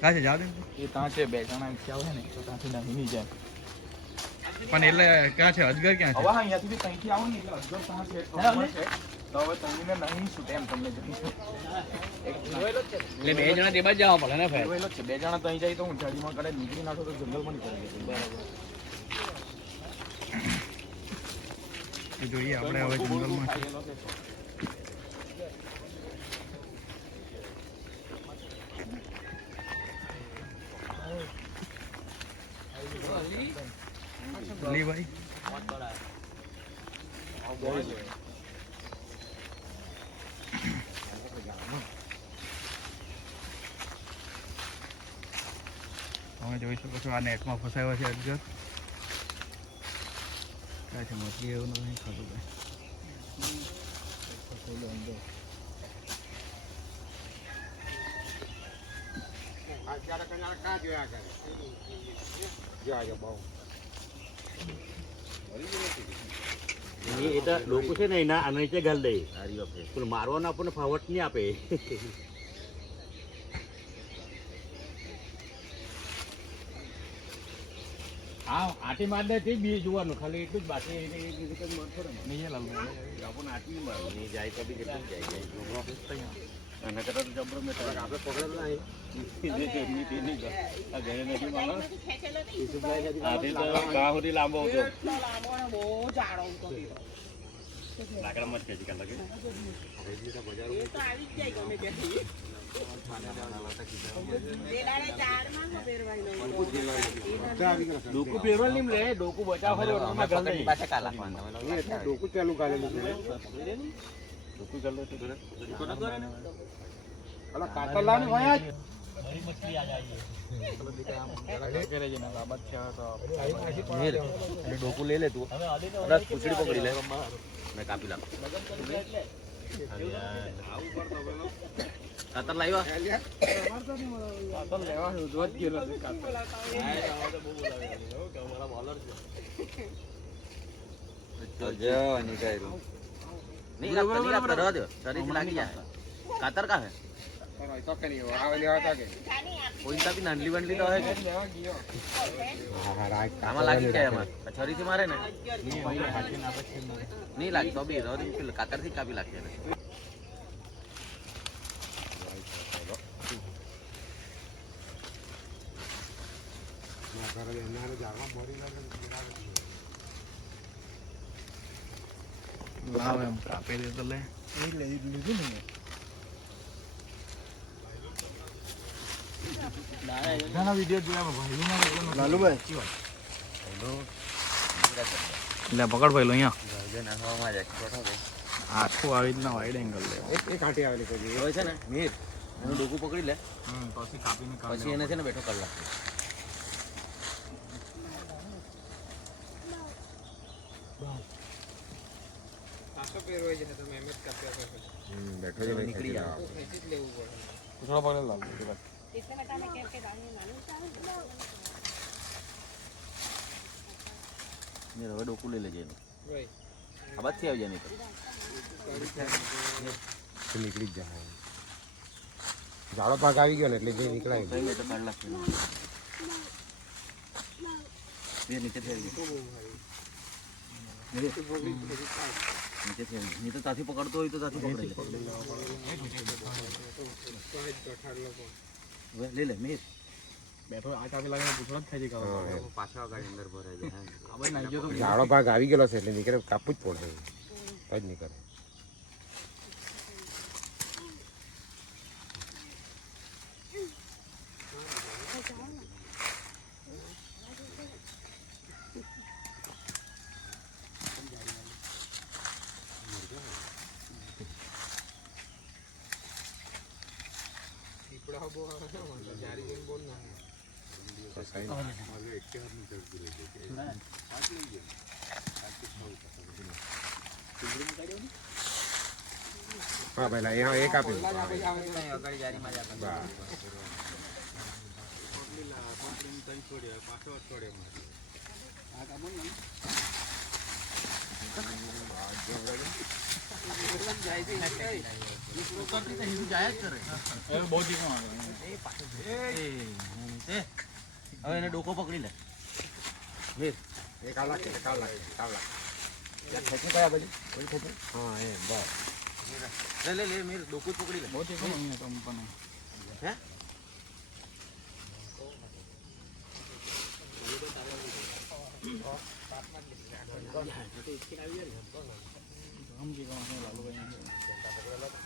કાં છે જાવ દે એ ત્યાં છે બે જણા ઈચ્છા હોય ને તો ત્યાંથી નાની જાય. પણ એટલે ક્યાં છે? અજગર ક્યાં હવે છે હા અહીંયાથી બી ત્યાંથી આવો ને એટલે અજગર ત્યાં છે તો હવે તમને નહીં છૂટે એમ તમને. એટલે બે જણા તે બાજુ જવા પડે ને ભાઈ જોયેલો છે. બે જણા તો અહીં જાય તો હું જાડીમાં કડે નીકળી નાખો તો જંગલમાં નીકળી બરાબર જોઈએ આપણે હવે જંગલમાં છે भाई बहुत बड़ा है તમે જોઈ શકો છો આ નેટમાં ફસાયો છે અજગર. કાંઈ છે મોટી એવું નથી ખાતું ભાઈ. એ તો લોકો છે ને એના આના નીચે ગાલ દે. પણ મારવાનો આપણને ફાવટ નહીં આપે. હા આટી માર દે તે બી જોવાનું ખાલી એટલું જ બાકી એને એક રીતે મળશે ને નહીં લાલ આપણને આટલી મારું. નહીં જાય તો બી કેટલું જાય. જાય. અને કરતા તો જબરો મેં તરત આપણે પકડેલો નહીં લાંબો હતો લાકડા મત ખેંચી કાઢ લાગે ડોકું પહેરવા નહીં લે ડોકું બચાવ હોય તો. ઓટોમાં ઘાલ દે. ડોકું ચાલુ કાઢેલું છે. ડોકું ચાલુ હતું ઘરે. એટલે ડોકું લઈ લે તું. પૂછડી પકડી લે. મેં કાપી લાવ કાતર લાવ્યા? લેવા રોજ ગયેલો છે. નહીં કાતર નહીં કાતર રહેવા દો. શરીર લાગી જાય. કાતર કા હે? તા બી નાનલી વનલી તો આમાં લાગી જાય એમાં છરીથી મારે ને? નહીં લાગે તો બી રહેવા દે. થી કાપી લાગશે. એમ કાપી દે તો લે ઘણા વીડિયો જોયા ભાઈ લાલુભાઈ એટલે પકડ ભાઈ લો અહીંયા. આખું આવી રીતના વાઈડ એંગલ લે હવે છે ને મીર એનું ડોકું પકડી લે પછી કાપીને પછી એને છે ને બેઠો કરી લાગશે બેઠો નીકળી જાવ થોડા પકડે લાલ મીર હવે ડોકું લઈ લેજે એનું. આ બાજથી આવી જાય નહીં તો. નીકળી જ જાય. જાડો પાક આવી ગયો ને એટલે જે નીકળાય નીચે થઈ કાઢ નહીં તો ત્યાંથી પકડતો હોય તો ત્યાંથી પકડી લે લઈ લે મીર બેઠો આ કાપી લાગે પૂછડો જ થઈ જાય પાછા ગાડી અંદર ભરાઈ જાય જાડો ભાગ આવી ગયેલો છે એટલે નીકળે કાપવું જ પડે તો જ નીકળે હા પહેલા અહીંયા એક આપી હતો. હવે એને ડોકો પકડી લે ખેંચી કયા બાજુ કોઈ ખેંચી લે લે લે મીર ડોકું પકડી લે બહુ તો મૂકવાનો. આમ ચીકણો છે લાલુભાઈ.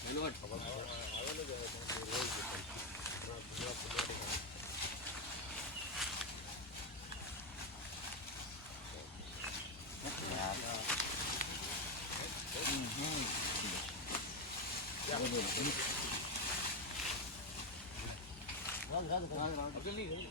પકડ્યા પકડ્યા જવાની છે ચાલો કરો ને આ બાજુ એટલે પેલો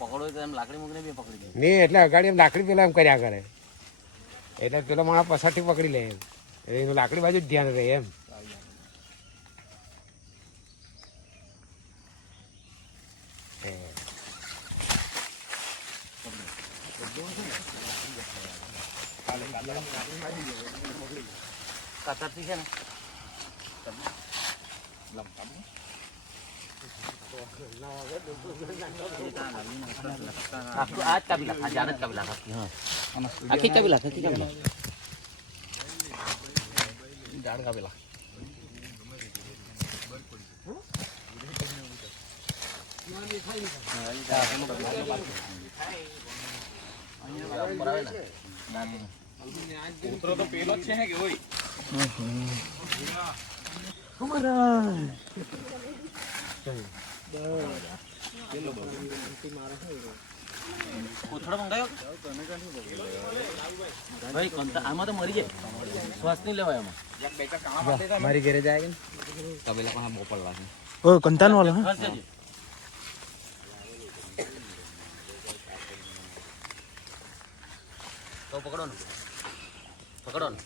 પકડો હોય તો એમ લાકડી મૂકીને બી પકડી લે. નહીં એટલે અગાડી એમ લાકડી પેલા એમ કર્યા કરે. એટલે પેલો માણસ પછાડથી પકડી લે એમ. એનું લાકડી બાજુ જ ધ્યાન રહે એમ. કાતરથી છે ને આખું આ જ કાપી લાખ આ જાને જ કાપી લાખ આખી હા આખી કાપી લાખ આખી કાપી લાખ ઝાડ કાપેલા કૂતરો તો પેલો જ છે હે કે ઓય કોથળો મંગાયો ભાઈ કંતા આમાં તો મરી જાય શ્વાસ નહીં લેવાય આમાં મારી ઘરે જાય કે ઓ કંતાન વાળો હા તો પકડો ને. પકડો ને.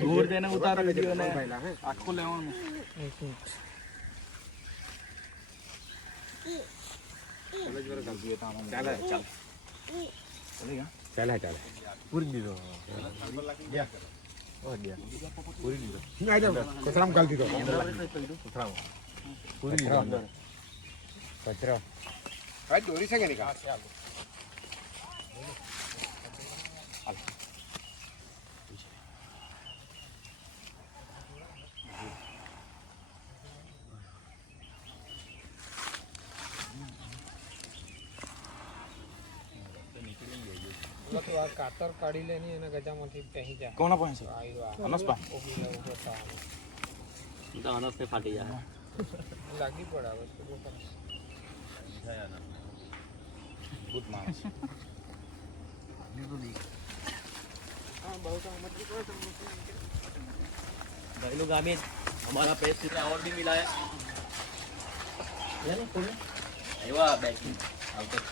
દૂર તેને ઉતારો વીડિયો ને આખું લેવાનું ચાલે ચાલે. પૂરી દીધો. કચરામાં ગાલી દીધો પૂરી દીધો કચરો હા દોરી છે કે નહીં કાતર કાઢી લે ની એના ગજામાંથી ત્યાં જા કોના પાસે અનસપા તો અનસને ફાટી જાય લાગી પડે હવે શું કરે? ભૂત માણસ भाई लोग हमें हमारा पेज से अवार्ड भी मिला है एवा बैकिंग आउट ऑफ